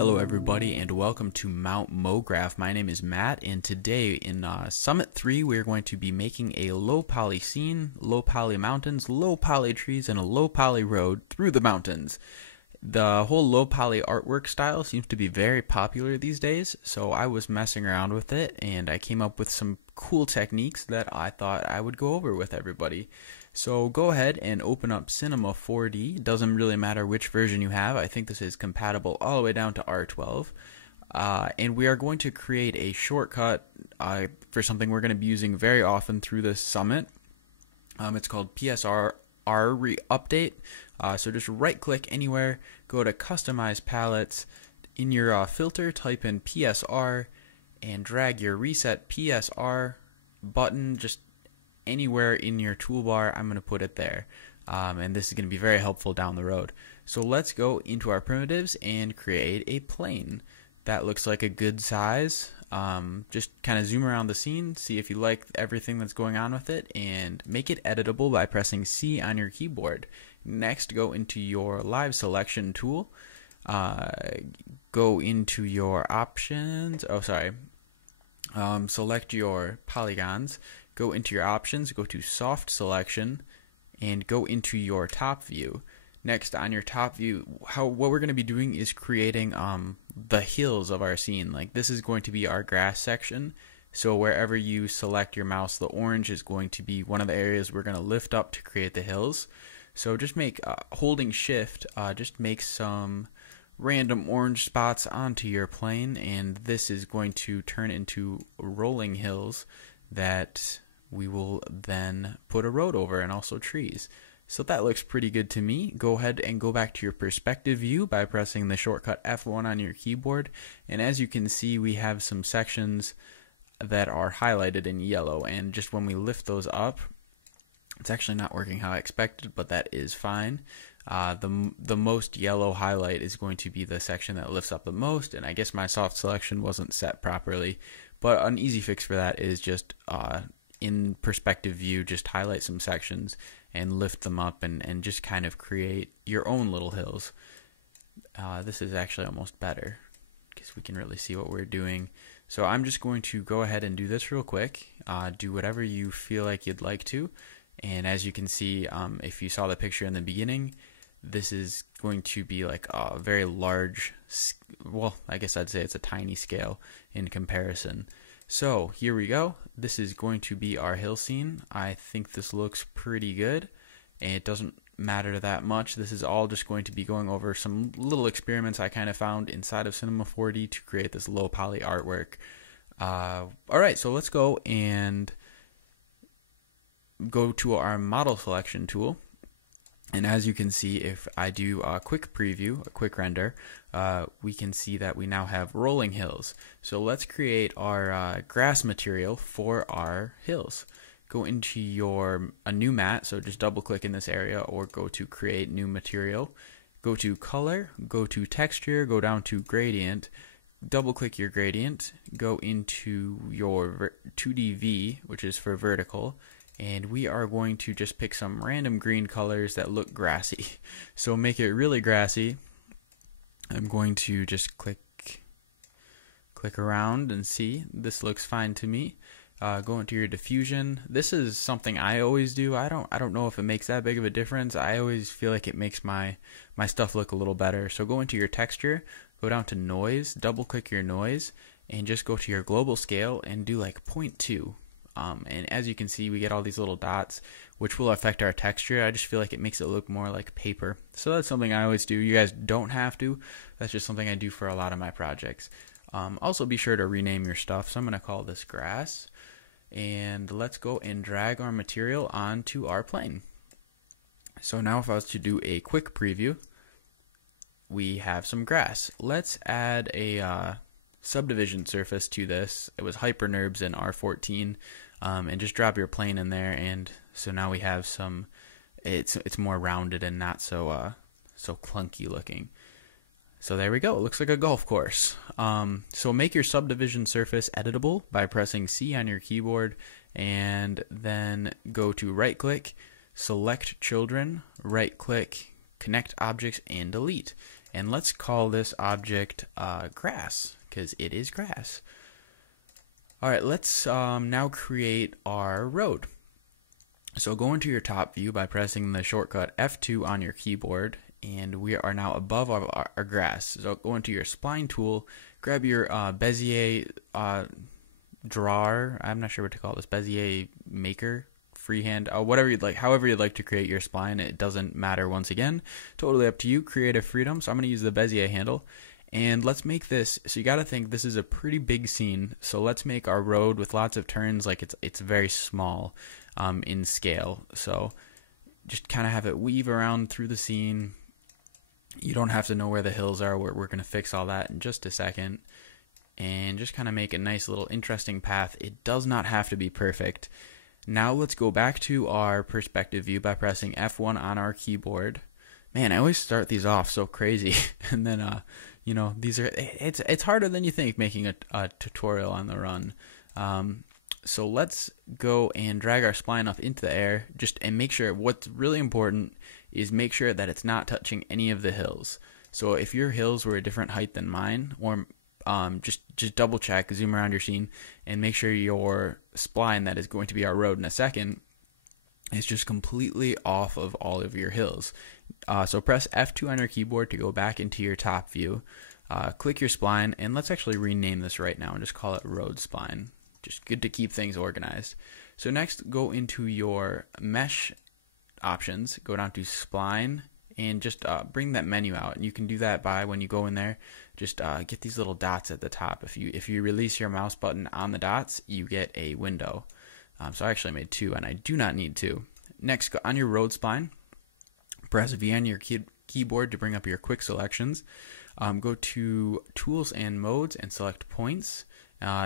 Hello everybody and welcome to Mount Mograph. My name is Matt and today in Summit 3 we're going to be making a low poly scene, low poly mountains, low poly trees, and a low poly road through the mountains. The whole low poly artwork style seems to be very popular these days, so I was messing around with it and I came up with some cool techniques that I thought I would go over with everybody. So go ahead and open up Cinema 4D. Doesn't really matter which version you have. I think this is compatible all the way down to R12. And we are going to create a shortcut for something we're going to be using very often through this summit. It's called PSR Update. So just right click anywhere, go to Customize Palettes. In your filter, type in PSR and drag your Reset PSR button just anywhere in your toolbar. I'm going to put it there, and this is going to be very helpful down the road. So let's go into our primitives and create a plane that looks like a good size. Just kind of zoom around the scene, see if you like everything that's going on with it, and make it editable by pressing C on your keyboard. Next, go into your live selection tool, go into your options, select your polygons, go into your options, go to soft selection, and go into your top view. Next, on your top view, what we're going to be doing is creating the hills of our scene. Like, this is going to be our grass section, so wherever you select your mouse, the orange is going to be one of the areas we're going to lift up to create the hills. So just make, holding shift, just make some random orange spots onto your plane, and this is going to turn into rolling hills that we will then put a road over, and also trees. So that looks pretty good to me. Go ahead and go back to your perspective view by pressing the shortcut F1 on your keyboard, and as you can see, we have some sections that are highlighted in yellow, and just when we lift those up, it's actually not working how I expected, but that is fine. The most yellow highlight is going to be the section that lifts up the most, and I guess my soft selection wasn't set properly, but an easy fix for that is just in perspective view, just highlight some sections and lift them up and just kind of create your own little hills. This is actually almost better because we can really see what we're doing. So I'm just going to go ahead and do this real quick. Do whatever you feel like you'd like to. And as you can see, if you saw the picture in the beginning, this is going to be like a very large, well, I guess I'd say it's a tiny scale in comparison. So here we go. This is going to be our hill scene. I think this looks pretty good, and it doesn't matter that much. This is all just going to be going over some little experiments I kind of found inside of Cinema 4D to create this low poly artwork. Alright, so let's go and go to our model selection tool, and as you can see, if I do a quick preview, a quick render, we can see that we now have rolling hills. So let's create our grass material for our hills. Go into a new mat, so just double click in this area or go to create new material, go to color, go to texture, go down to gradient, double click your gradient, go into your 2DV, which is for vertical, and we are going to just pick some random green colors that look grassy. So make it really grassy. I'm going to just click around and see. This looks fine to me. Go into your diffusion. This is something I always do. I don't know if it makes that big of a difference. I always feel like it makes my stuff look a little better. So go into your texture, go down to noise, double click your noise, and just go to your global scale and do like 0.2. And as you can see, we get all these little dots, which will affect our texture. I just feel like it makes it look more like paper. So that's something I always do. You guys don't have to. That's just something I do for a lot of my projects. Also, be sure to rename your stuff. So I'm going to call this grass. And let's go and drag our material onto our plane. So now if I was to do a quick preview, we have some grass. Let's add a subdivision surface to this. It was HyperNurbs in R14, and just drop your plane in there, and so now we have some. It's more rounded and not so clunky looking. So there we go. It looks like a golf course. So make your subdivision surface editable by pressing C on your keyboard, and then go to right click, select children, right click, connect objects, and delete. and let's call this object grass, because it is grass. Alright, let's now create our road. So go into your top view by pressing the shortcut F2 on your keyboard, and we are now above our grass. So go into your spline tool, grab your Bezier drawer, I'm not sure what to call this, Bezier maker, freehand, whatever you'd like, however you'd like to create your spline. It doesn't matter, once again, totally up to you, creative freedom. So I'm going to use the Bezier handle, and let's make this, so you got to think this is a pretty big scene, so let's make our road with lots of turns like it's very small in scale. So just kind of have it weave around through the scene. You don't have to know where the hills are. We're going to fix all that in just a second, and just kind of make a nice little interesting path. It does not have to be perfect. Now let's go back to our perspective view by pressing F1 on our keyboard. Man, I always start these off so crazy, and then you know, it's harder than you think making a tutorial on the run. So let's go and drag our spline up into the air, and make sure, what's really important is make sure that it's not touching any of the hills. So if your hills were a different height than mine, or just double check, zoom around your scene, and make sure your spline that is going to be our road in a second is just completely off of all of your hills. So press F2 on your keyboard to go back into your top view. Click your spline, and let's actually rename this right now and just call it road spline. Just good to keep things organized. So next, go into your mesh options, go down to spline, and just bring that menu out. And you can do that by, when you go in there, just get these little dots at the top. If you release your mouse button on the dots, you get a window. So I actually made two, and I do not need two. Next, go on your road spline, press V on your keyboard to bring up your quick selections. Go to Tools and Modes and select Points.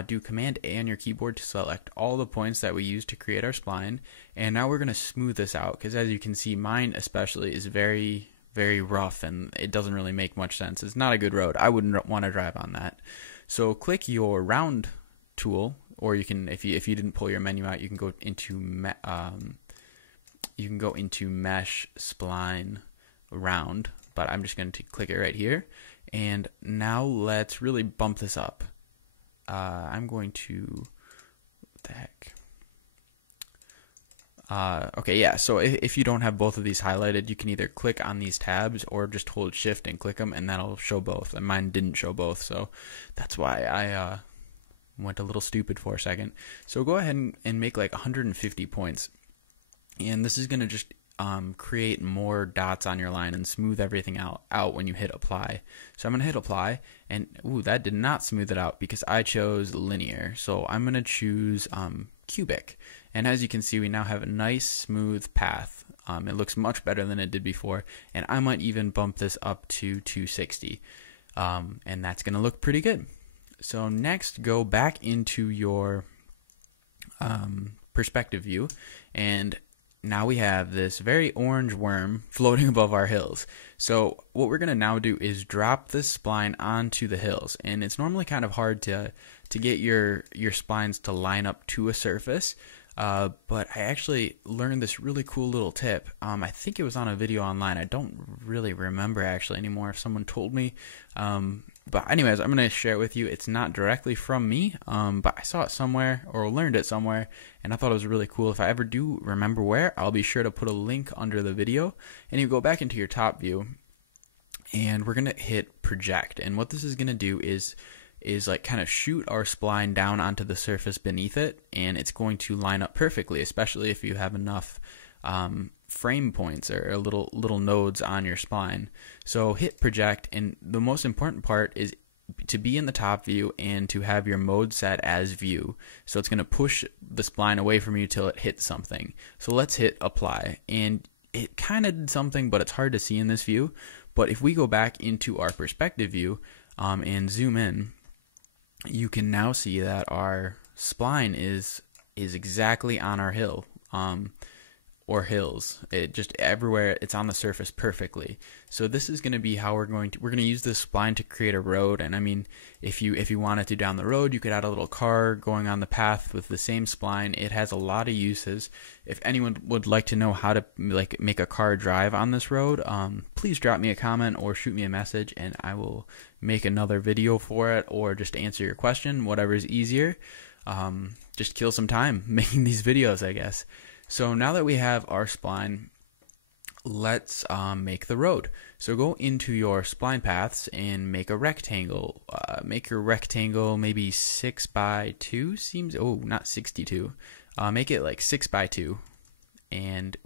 Do Command A on your keyboard to select all the points that we use to create our spline. And now we're going to smooth this out, because as you can see, mine especially is very, very rough, and it doesn't really make much sense. It's not a good road. I wouldn't want to drive on that. So click your round tool, or you can, if you didn't pull your menu out, you can go into Mesh Spline Round. But I'm just going to click it right here. And now let's really bump this up. I'm going to, what the heck? Okay, yeah, so if you don't have both of these highlighted, you can either click on these tabs or just hold shift and click them, and that'll show both. And mine didn't show both, so that's why I went a little stupid for a second. So go ahead and make like 150 points. And this is going to just create more dots on your line and smooth everything out when you hit apply. So I'm going to hit apply, and ooh, that did not smooth it out because I chose linear. So I'm going to choose cubic. And as you can see, we now have a nice smooth path. It looks much better than it did before, and I might even bump this up to 260. And that's going to look pretty good. So next, go back into your perspective view, and now we have this very orange worm floating above our hills. So what we're going to now do is drop this spline onto the hills. And it's normally kind of hard to get your splines to line up to a surface. But I actually learned this really cool little tip. I think it was on a video online. I don't really remember actually anymore if someone told me. But anyways, I'm going to share it with you. It's not directly from me, but I saw it somewhere or learned it somewhere, and I thought it was really cool. If I ever do remember where, I'll be sure to put a link under the video. And you go back into your top view, and we're going to hit project. And what this is going to do is like kind of shoot our spline down onto the surface beneath it, and it's going to line up perfectly, especially if you have enough frame points or little nodes on your spline. So hit project, and the most important part is to be in the top view and to have your mode set as view. So it's going to push the spline away from you till it hits something. So let's hit apply, and it kind of did something, but it's hard to see in this view. But if we go back into our perspective view and zoom in, you can now see that our spline is exactly on our hill. or hills. It just everywhere it's on the surface perfectly. So this is going to be how we're going to use this spline to create a road. And I mean, if you wanted to down the road, you could add a little car going on the path with the same spline. It has a lot of uses. If anyone would like to know how to like make a car drive on this road, please drop me a comment or shoot me a message, and I will make another video for it, or just answer your question, whatever is easier. Just kill some time making these videos, I guess. So now that we have our spline, let's make the road. So go into your spline paths and make a rectangle. Make your rectangle maybe 6 by 2 seems, oh, not 62. Make it like 6 by 2. And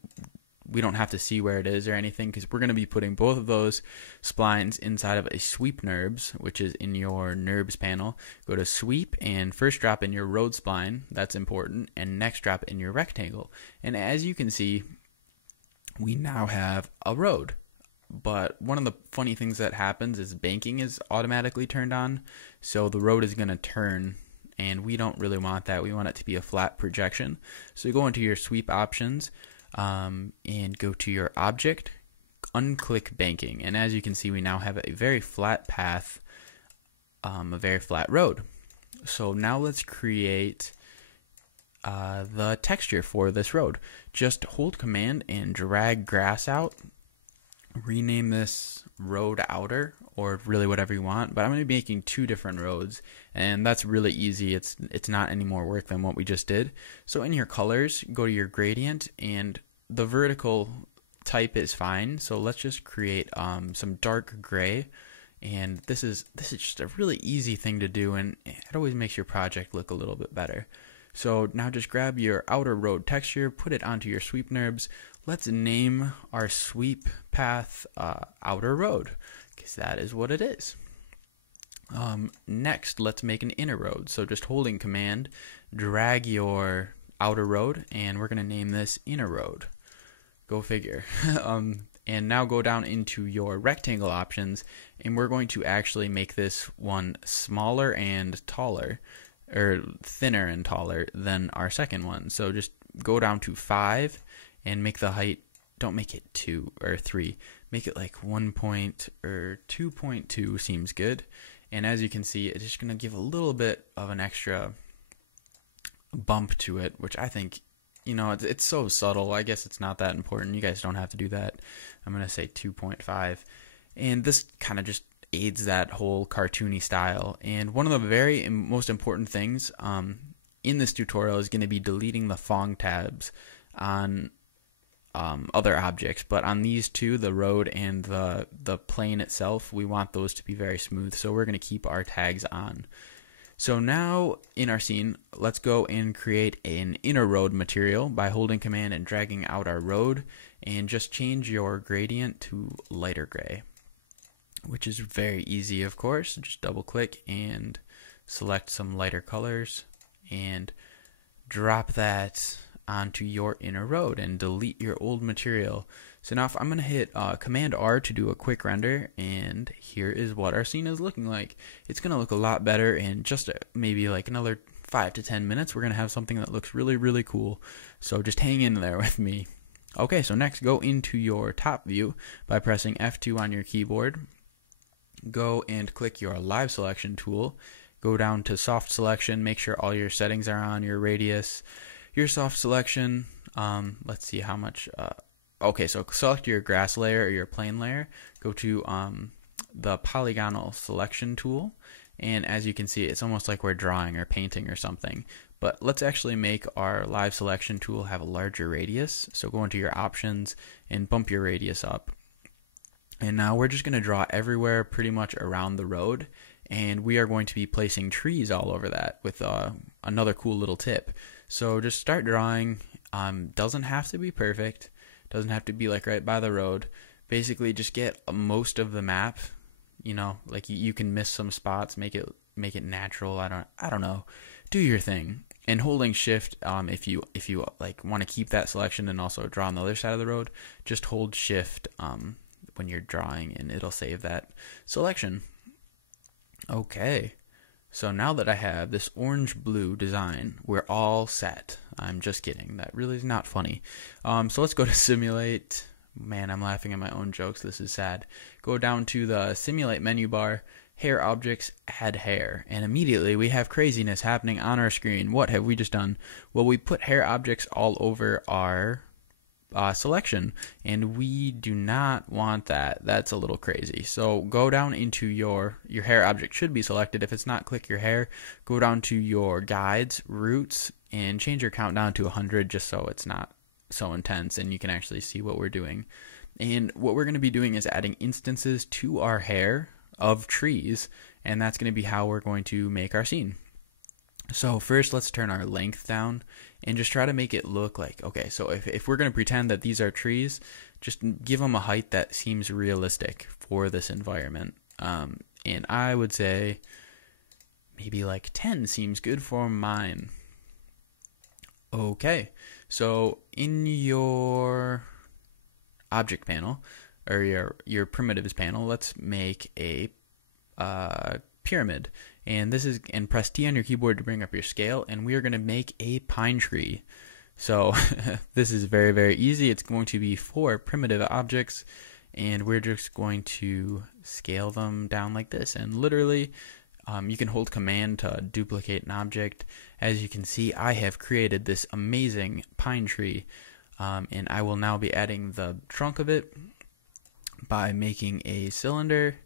we don't have to see where it is or anything, because we're going to be putting both of those splines inside of a sweep NURBS, which is in your NURBS panel. Go to sweep and first drop in your road spline. That's important. And next drop in your rectangle. And as you can see, we now have a road. But one of the funny things that happens is banking is automatically turned on. So the road is going to turn, and we don't really want that. We want it to be a flat projection. So go into your sweep options, and go to your object, unclick banking, and as you can see, we now have a very flat path, a very flat road. So now let's create the texture for this road. Just hold command and drag grass out. Rename this road outer, or really whatever you want, but I'm going to be making 2 different roads, and that's really easy. It's not any more work than what we just did. So in your colors, go to your gradient, and the vertical type is fine. So let's just create some dark gray, and this is just a really easy thing to do, and it always makes your project look a little bit better. So now just grab your outer road texture, put it onto your sweep NURBS. Let's name our sweep path outer road, because that is what it is. Next, let's make an inner road. So just holding command, drag your outer road, and we're going to name this inner road. Go figure. And now go down into your rectangle options, and we're going to actually make this one smaller and taller, or thinner and taller than our second one. So just go down to 5 and make the height, don't make it 2 or 3, make it like 2.2 seems good. And as you can see, it's just going to give a little bit of an extra bump to it, which I think, you know, it's so subtle. I guess it's not that important. You guys don't have to do that. I'm going to say 2.5. And this kind of just aids that whole cartoony style. And one of the very most important things in this tutorial is going to be deleting the Phong tabs on other objects, but on these 2, the road and the plane itself, we want those to be very smooth, so we're going to keep our tags on. So now in our scene, let's go and create an inner road material by holding command and dragging out our road, and just change your gradient to lighter gray, which is very easy, of course. Just double click and select some lighter colors and drop that onto your inner road and delete your old material. So now if I'm going to hit Command R to do a quick render, and here is what our scene is looking like. It's going to look a lot better in just maybe like another 5 to 10 minutes. We're going to have something that looks really, really cool. So just hang in there with me. Okay, so next go into your top view by pressing F2 on your keyboard. Go and click your live selection tool. Go down to soft selection, make sure all your settings are on, your radius, your soft selection. Let's see how much. Okay, so select your grass layer or your plane layer. Go to the polygonal selection tool, and as you can see, it's almost like we're drawing or painting or something. But let's actually make our live selection tool have a larger radius. So go into your options and bump your radius up. And now we're just going to draw everywhere pretty much around the road, and we are going to be placing trees all over that with another cool little tip. So just start drawing. Doesn't have to be perfect. Doesn't have to be like right by the road. Basically just get most of the map. You know, like you can miss some spots, make it natural. I don't know. Do your thing. And holding shift, if you like want to keep that selection and also draw on the other side of the road, just hold shift when you're drawing, and it'll save that selection. Okay, So now that I have this orange-blue design, we're all set. I'm just kidding. That really is not funny. So let's go to simulate. Man, I'm laughing at my own jokes. This is sad. Go down to the simulate menu bar, hair objects, add hair. And immediately we have craziness happening on our screen. What have we just done? Well, we put hair objects all over our selection, and we do not want that. That's a little crazy. So go down into your hair object should be selected. If it's not, click your hair, go down to your guides, roots, and change your count down to 100 just so it's not so intense and you can actually see what we're doing. And what we're going to be doing is adding instances to our hair of trees, and that's going to be how we're going to make our scene. So first, let's turn our length down and just try to make it look like, okay, so if we're going to pretend that these are trees, just give them a height that seems realistic for this environment. And I would say maybe like 10 seems good for mine. Okay, so in your object panel, or your primitives panel, let's make a pyramid. And press T on your keyboard to bring up your scale, and we are going to make a pine tree. So this is very, very easy. It's going to be 4 primitive objects, and we're just going to scale them down like this. And literally, you can hold Command to duplicate an object. As you can see, I have created this amazing pine tree, and I will now be adding the trunk of it by making a cylinder,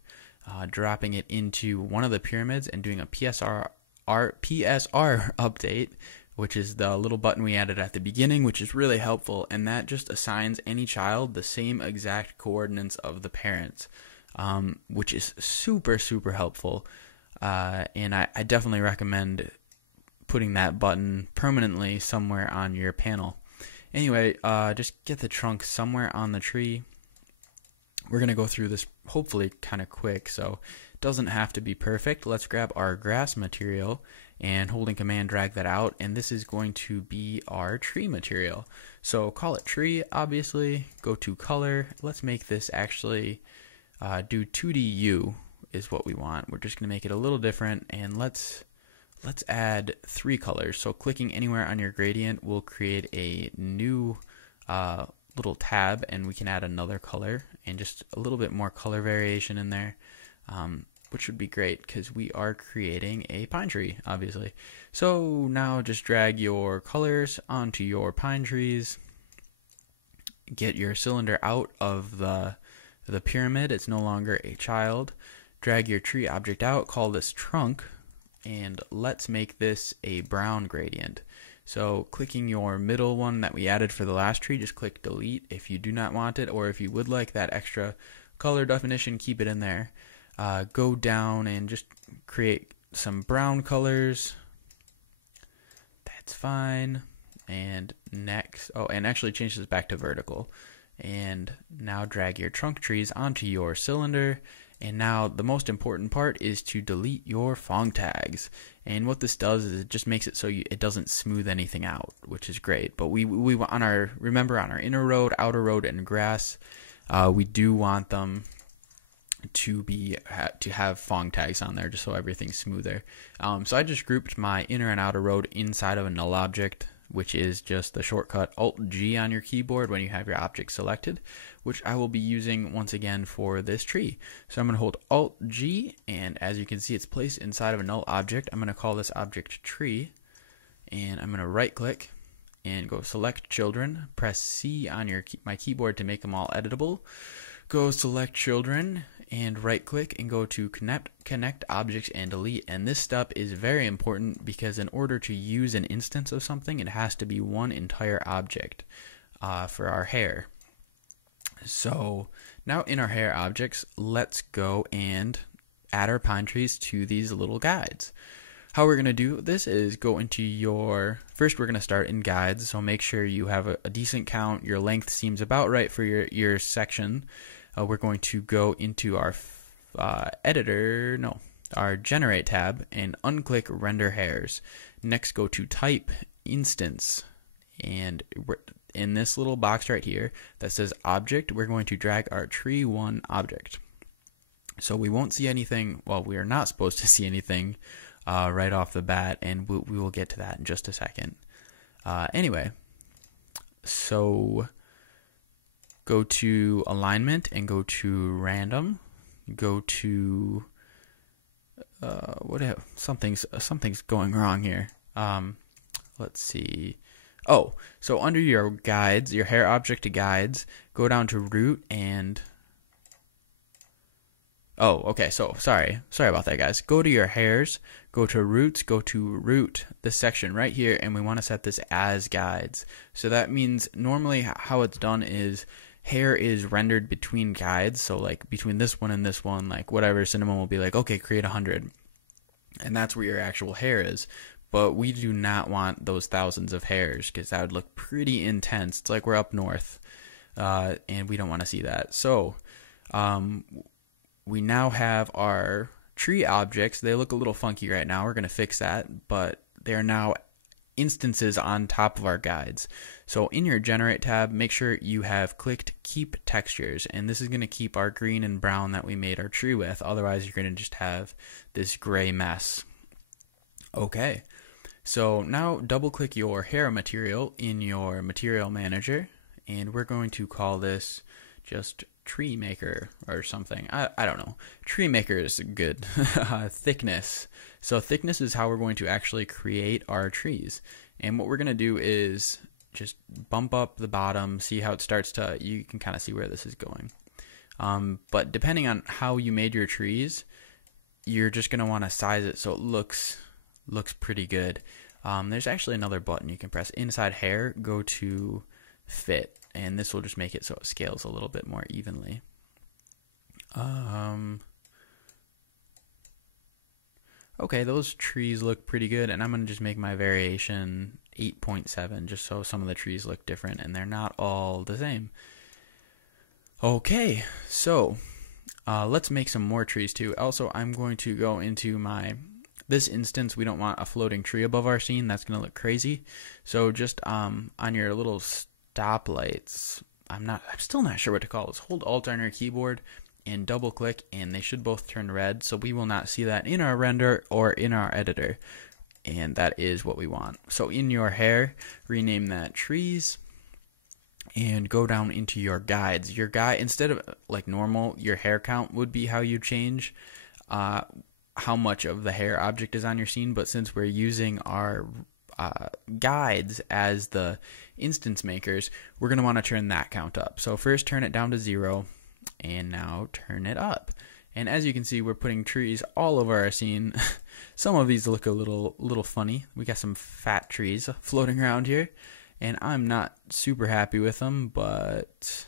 dropping it into one of the pyramids and doing a PSR update, which is the little button we added at the beginning, which is really helpful, and that just assigns any child the same exact coordinates of the parents, which is super, super helpful, and I definitely recommend putting that button permanently somewhere on your panel. Anyway, just get the trunk somewhere on the tree. We're going to go through this hopefully kind of quick, so it doesn't have to be perfect. Let's grab our grass material and holding Command drag that out, and this is going to be our tree material. So call it tree, obviously. Go to color. Let's make this actually do 2DU is what we want. We're just going to make it a little different, and let's add 3 colors. So clicking anywhere on your gradient will create a new little tab, and we can add another color and just a little bit more color variation in there, which would be great because we are creating a pine tree, obviously. So now just drag your colors onto your pine trees, get your cylinder out of the pyramid. It's no longer a child. Drag your tree object out, call this trunk, and let's make this a brown gradient. So clicking your middle one that we added for the last tree, just click delete if you do not want it, or if you would like that extra color definition, keep it in there. Go down and just create some brown colors. That's fine. And next, and actually change this back to vertical. And now drag your trunk trees onto your cylinder. And now the most important part is to delete your Phong tags. And what this does is it just makes it so it doesn't smooth anything out, which is great. But we remember on our inner road, outer road, and grass, we do want them to have Phong tags on there just so everything's smoother. So I just grouped my inner and outer road inside of a null object, which is just the shortcut Alt-G on your keyboard when you have your object selected, which I will be using once again for this tree. So I'm going to hold Alt-G, and as you can see, it's placed inside of a null object. I'm going to call this object tree, and I'm going to right-click and go select children. Press C on my keyboard to make them all editable. Go select children, and right-click and go to connect objects and delete. And this step is very important because in order to use an instance of something, it has to be one entire object for our hair. So now in our hair objects, let's go and add our pine trees to these little guides. How we're going to do this is go into first we're going to start in guides, so make sure you have a decent count. Your length seems about right for your section. We're going to go into our our generate tab and unclick render hairs. Next go to type instance, and in this little box right here that says object, we're going to drag our tree1 object. So we won't see anything, well, we are not supposed to see anything right off the bat, and we will get to that in just a second. Anyway, so go to alignment and go to random. Go to something's going wrong here. Let's see. Oh, so under your guides, your hair object to guides, go down to root and oh, okay, so sorry about that, guys. Go to your hairs, go to roots, go to root, this section right here, and we want to set this as guides. So that means normally how it's done is hair is rendered between guides, so like between this one and this one, like whatever, Cinnamon will be like, okay, create 100. And that's where your actual hair is. But we do not want those thousands of hairs because that would look pretty intense. It's like we're up north, and we don't want to see that. So we now have our tree objects. They look a little funky right now. We're going to fix that, but they're now instances on top of our guides. So in your generate tab, make sure you have clicked keep textures, and this is going to keep our green and brown that we made our tree with. Otherwise, you're going to just have this gray mess. Okay. So now double click your hair material in your material manager, and we're going to call this just tree maker or something. I don't know. Tree maker is good. Thickness. So thickness is how we're going to actually create our trees. And what we're going to do is just bump up the bottom, see how it starts to, you can kind of see where this is going. But depending on how you made your trees, you're just going to want to size it so it looks pretty good. There's actually another button you can press inside hair, go to fit, and this will just make it so it scales a little bit more evenly. Okay, those trees look pretty good, and I'm going to just make my variation 8.7 just so some of the trees look different and they're not all the same. Okay, so let's make some more trees too. Also, I'm going to go into this instance. We don't want a floating tree above our scene. That's going to look crazy. So just on your little stoplights, I'm still not sure what to call this. Hold Alt on your keyboard and double click, and they should both turn red. So we will not see that in our render or in our editor. And that is what we want. So in your hair, rename that trees. And go down into your guides. Your guide, instead of like normal, your hair count would be how you change how much of the hair object is on your scene. But since we're using our guides as the instance makers, we're going to want to turn that count up. So first turn it down to 0, and now turn it up. And as you can see, we're putting trees all over our scene. Some of these look a little funny. We got some fat trees floating around here. And I'm not super happy with them, but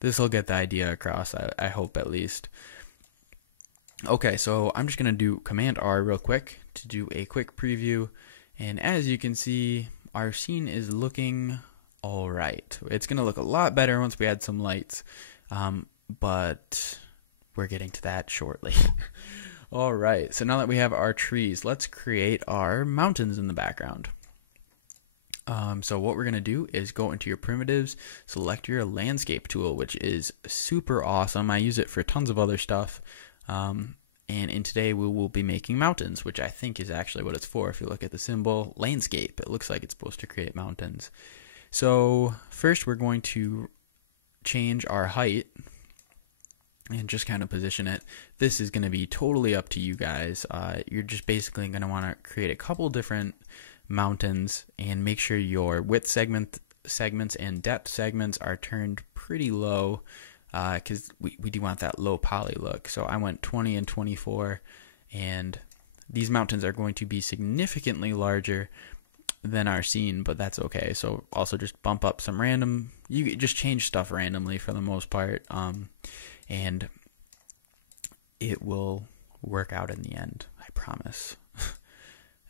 this will get the idea across, I hope at least. Okay, so I'm just going to do Command R real quick to do a quick preview. And as you can see, our scene is looking alright. It's going to look a lot better once we add some lights, but we're getting to that shortly. Alright, so now that we have our trees, let's create our mountains in the background. So what we're going to do is go into your primitives, select your landscape tool, which is super awesome. I use it for tons of other stuff. And in today we will be making mountains, which I think is actually what it's for. If you look at the symbol landscape, it looks like it's supposed to create mountains. So first we're going to change our height and just kind of position it. This is going to be totally up to you guys. You're just basically going to want to create a couple different mountains and make sure your width segments and depth segments are turned pretty low, because we do want that low poly look. So I went 20 and 24, and these mountains are going to be significantly larger than our scene, but that's okay. So also just bump up some random, you just change stuff randomly for the most part, and it will work out in the end, I promise.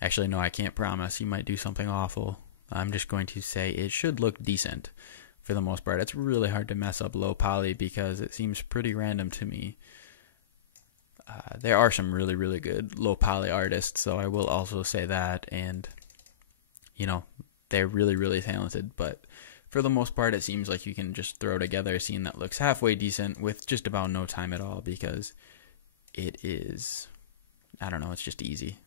Actually, no, I can't promise. You might do something awful. I'm just going to say it should look decent for the most part. It's really hard to mess up low poly because it seems pretty random to me. There are some really, really good low poly artists, so I will also say that. And, you know, they're really, really talented. But for the most part, it seems like you can just throw together a scene that looks halfway decent with just about no time at all, because it is, I don't know, it's just easy.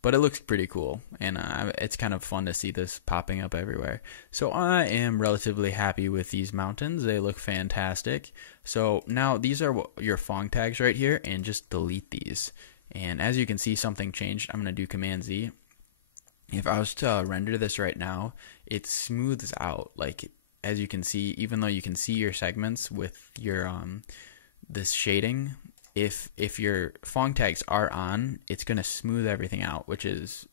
But it looks pretty cool, and it's kind of fun to see this popping up everywhere. So I am relatively happy with these mountains. They look fantastic. So now these are your Phong tags right here, and just delete these. And as you can see, something changed. I'm going to do Command Z. If I was to render this right now, it smooths out. Like, as you can see, even though you can see your segments with your this shading, if your Phong tags are on, it's going to smooth everything out, which is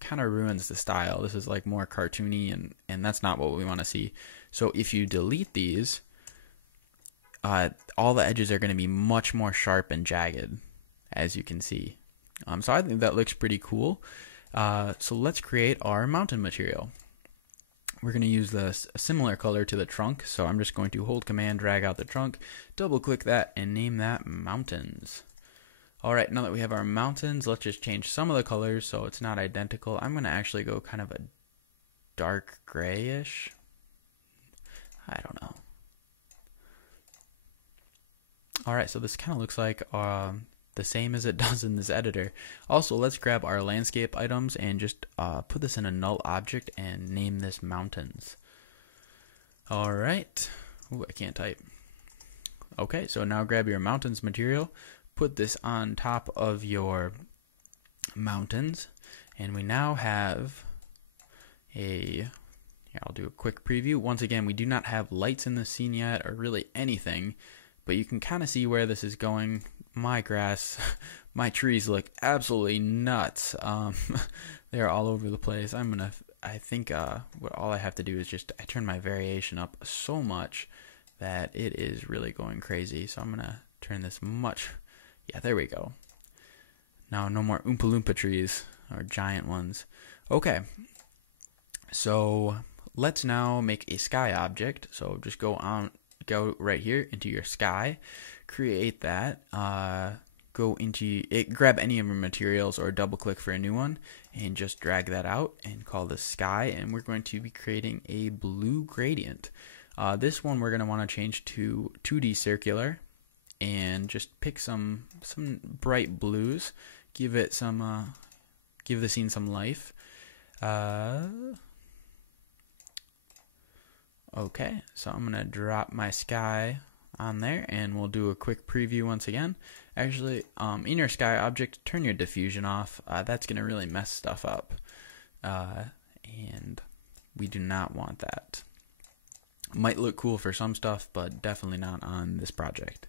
kind of ruins the style. This is like more cartoony, and that's not what we want to see. So if you delete these, all the edges are going to be much more sharp and jagged, as you can see. So I think that looks pretty cool. So let's create our mountain material. We're going to use a similar color to the trunk, so I'm just going to hold Command, drag out the trunk, double click that, and name that mountains. Alright, now that we have our mountains, let's just change some of the colors so it's not identical. I'm going to actually go kind of a dark grayish. I don't know. Alright, so this kind of looks like the same as it does in this editor. Also, let's grab our landscape items and just put this in a null object and name this mountains. Alright. Ooh, I can't type. Okay, so now grab your mountains material, put this on top of your mountains, and we now have I'll do a quick preview. Once again, we do not have lights in the scene yet, or really anything, but you can kind of see where this is going. My grass, my trees look absolutely nuts. They're all over the place. I think what all I have to do is I turn my variation up so much that it is really going crazy. So I'm gonna turn this yeah, there we go. Now no more Oompa Loompa trees, or giant ones. Okay, so let's now make a sky object. So just go right here into your sky, create that, go into it, grab any of your materials or double click for a new one and just drag that out and call this sky, and we're going to be creating a blue gradient. This one we're going to want to change to 2D circular and just pick some bright blues, give the scene some life. Okay, so I'm gonna drop my sky on there, and we'll do a quick preview once again. Actually, in your sky object, turn your diffusion off. That's gonna really mess stuff up, and we do not want that. Might look cool for some stuff, but definitely not on this project.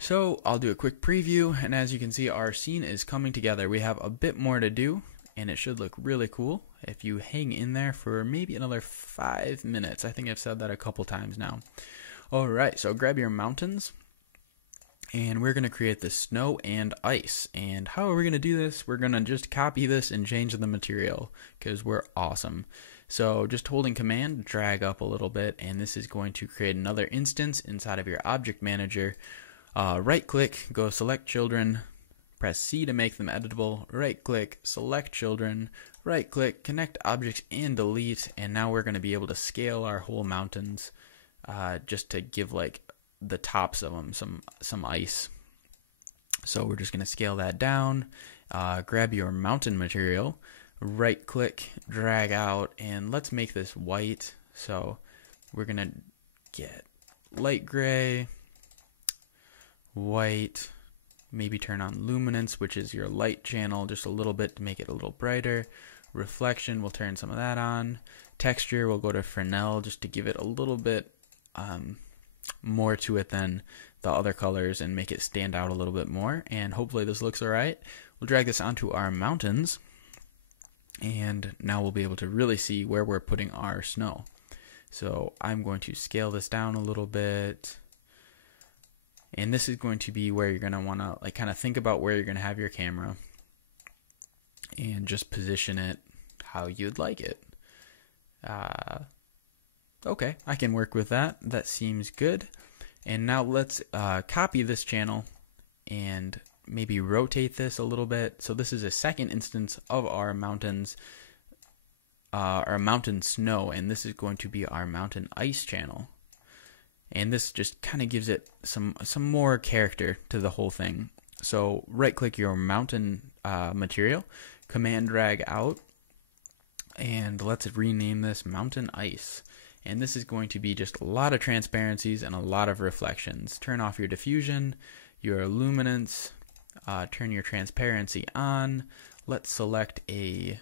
So I'll do a quick preview, and as you can see, our scene is coming together. We have a bit more to do, and it should look really cool if you hang in there for maybe another 5 minutes. I think I've said that a couple times now. Alright, so grab your mountains, and we're going to create the snow and ice. And how are we going to do this? We're going to just copy this and change the material, because we're awesome. So just holding Command, drag up a little bit, and this is going to create another instance inside of your object manager. Right click, go select children, press C to make them editable, right click, select children, right click, connect objects and delete, and now we're going to be able to scale our whole mountains just to give like the tops of them some ice. So we're just going to scale that down, grab your mountain material, right click, drag out, and let's make this white. So we're going to get light gray, white, maybe turn on luminance, which is your light channel, just a little bit to make it a little brighter. Reflection, we'll turn some of that on. Texture, we'll go to Fresnel just to give it a little bit more to it than the other colors and make it stand out a little bit more. And hopefully this looks alright. We'll drag this onto our mountains, and now we'll be able to really see where we're putting our snow. So I'm going to scale this down a little bit. And this is going to be where you're going to want to like kind of think about where you're going to have your camera and just position it how you'd like it. Okay, I can work with that. That seems good. And now let's copy this channel and maybe rotate this a little bit. So this is a second instance of our mountains, our mountain snow, and this is going to be our mountain ice channel. And this just kind of gives it some more character to the whole thing. So right click your mountain material, command drag out, and let's rename this Mountain Ice. And this is going to be just a lot of transparencies and a lot of reflections. Turn off your diffusion, your luminance, turn your transparency on. Let's select a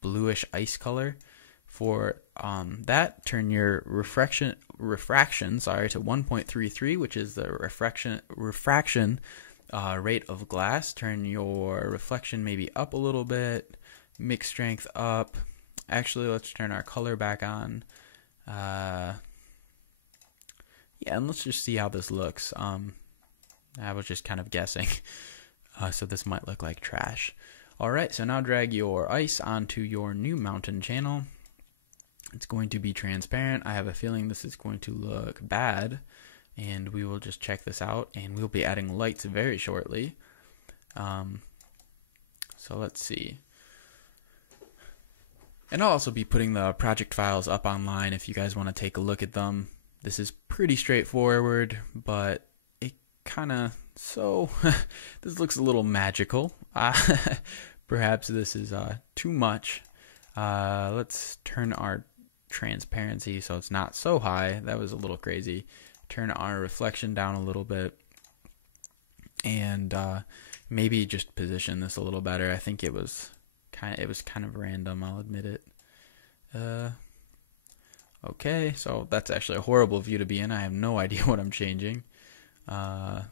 bluish ice color. For that, turn your refraction to 1.33, which is the refraction rate of glass. Turn your reflection maybe up a little bit, mix strength up. Actually, let's turn our color back on. Yeah, and let's just see how this looks. I was just kind of guessing, so this might look like trash. Alright, so now drag your ice onto your new mountain channel. It's going to be transparent. I have a feeling this is going to look bad, and we will just check this out, and we'll be adding lights very shortly. So let's see. And I'll also be putting the project files up online if you guys want to take a look at them. This is pretty straightforward, but it kind of, this looks a little magical. Perhaps this is too much. Let's turn our transparency so it's not so high. That was a little crazy. Turn our reflection down a little bit, and maybe just position this a little better. I think it was kind of random, I'll admit it. Okay, so that's actually a horrible view to be in. I have no idea what I'm changing. So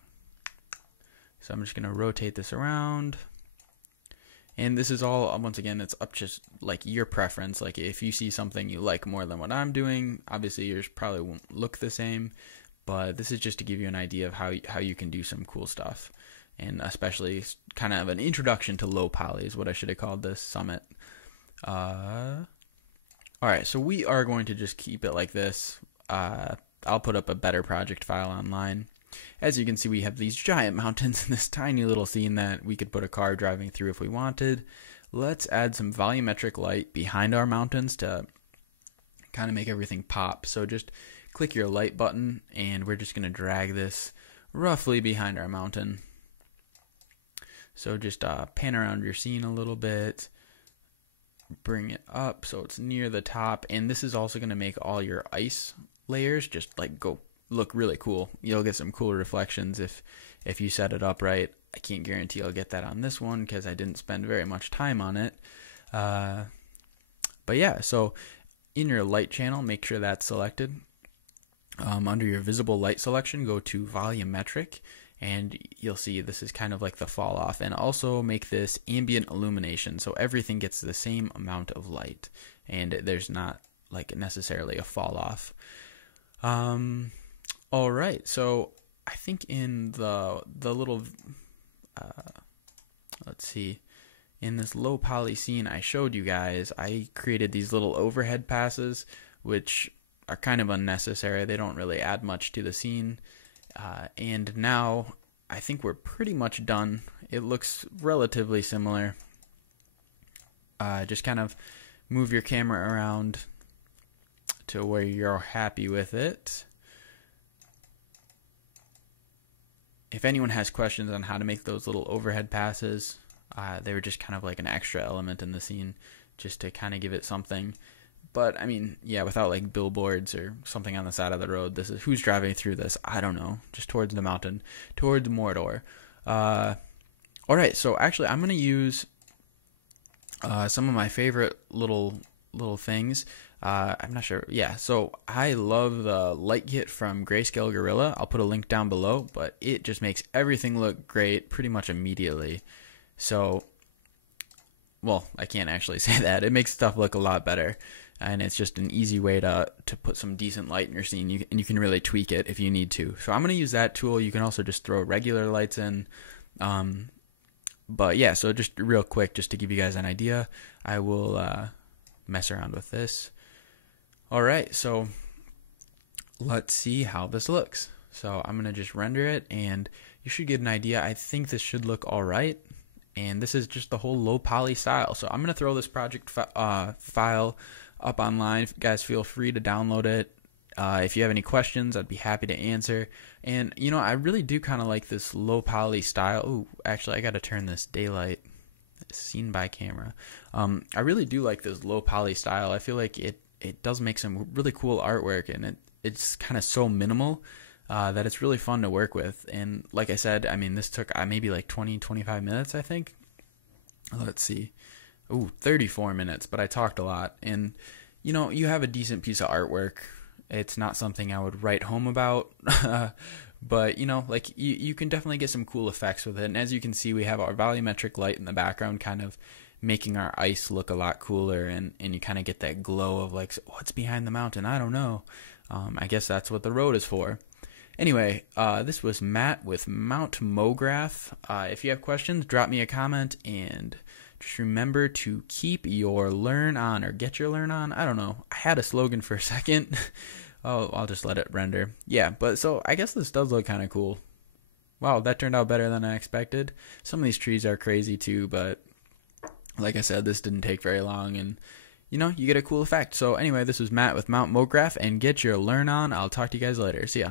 I'm just gonna rotate this around. And this is all, once again, it's up just like your preference. Like if you see something you like more than what I'm doing, obviously yours probably won't look the same. But this is just to give you an idea of how you can do some cool stuff. And especially kind of an introduction to low poly is what I should have called this summit. Alright, so we are going to just keep it like this. I'll put up a better project file online. As you can see, we have these giant mountains in this tiny little scene that we could put a car driving through if we wanted. Let's add some volumetric light behind our mountains to kind of make everything pop. So just click your light button, and we're just going to drag this roughly behind our mountain. So just pan around your scene a little bit, bring it up so it's near the top, and this is also going to make all your ice layers just like look really cool. You'll get some cool reflections if you set it up right. I can't guarantee I'll get that on this one because I didn't spend very much time on it. But yeah, so in your light channel, make sure that's selected. Under your visible light selection, go to volumetric, and you'll see this is kind of like the fall off. And also make this ambient illumination, so everything gets the same amount of light, and there's not like necessarily a fall off. All right, so I think in the little, let's see, in this low poly scene I showed you guys, I created these little overhead passes, which are kind of unnecessary. They don't really add much to the scene. And now I think we're pretty much done. It looks relatively similar. Just kind of move your camera around to where you're happy with it. If anyone has questions on how to make those little overhead passes, they were just kind of like an extra element in the scene, just to kind of give it something. But I mean, yeah, without like billboards or something on the side of the road, this is who's driving through this. I don't know, just towards the mountain, towards Mordor. All right, so actually, I'm gonna use some of my favorite little things. I'm not sure. Yeah, so I love the Lightkit from Greyscalegorilla. I'll put a link down below, but it just makes everything look great pretty much immediately. So, well, I can't actually say that. It makes stuff look a lot better, and it's just an easy way to put some decent light in your scene, and you can really tweak it if you need to. So I'm going to use that tool. You can also just throw regular lights in. But yeah, so just real quick, just to give you guys an idea, I will mess around with this. All right, so let's see how this looks. So I'm going to just render it, and you should get an idea. I think this should look all right, and this is just the whole low poly style. So I'm going to throw this project file up online. If you guys feel free to download it. If you have any questions, I'd be happy to answer. And, you know, I really do kind of like this low poly style. Ooh, actually, I got to turn this daylight seen by camera. I really do like this low poly style. I feel like it does make some really cool artwork, and it's kind of so minimal that it's really fun to work with. And like I said, I mean, this took maybe like 20-25 minutes, I think. Let's see. Ooh, 34 minutes, but I talked a lot. And, you know, you have a decent piece of artwork. It's not something I would write home about, but, you know, like, you can definitely get some cool effects with it. And as you can see, we have our volumetric light in the background kind of making our ice look a lot cooler, and you kind of get that glow of, like, what's behind the mountain? I don't know. I guess that's what the road is for. Anyway, this was Matt with Mount Mograph. If you have questions, drop me a comment, and just remember to keep your learn on, or get your learn on. I don't know. I had a slogan for a second. Oh, I'll just let it render. Yeah, but so I guess this does look kind of cool. Wow, that turned out better than I expected. Some of these trees are crazy too, but like I said, this didn't take very long, and you know, you get a cool effect. So anyway, this was Matt with Mount Mograph, and get your learn on. I'll talk to you guys later. See ya.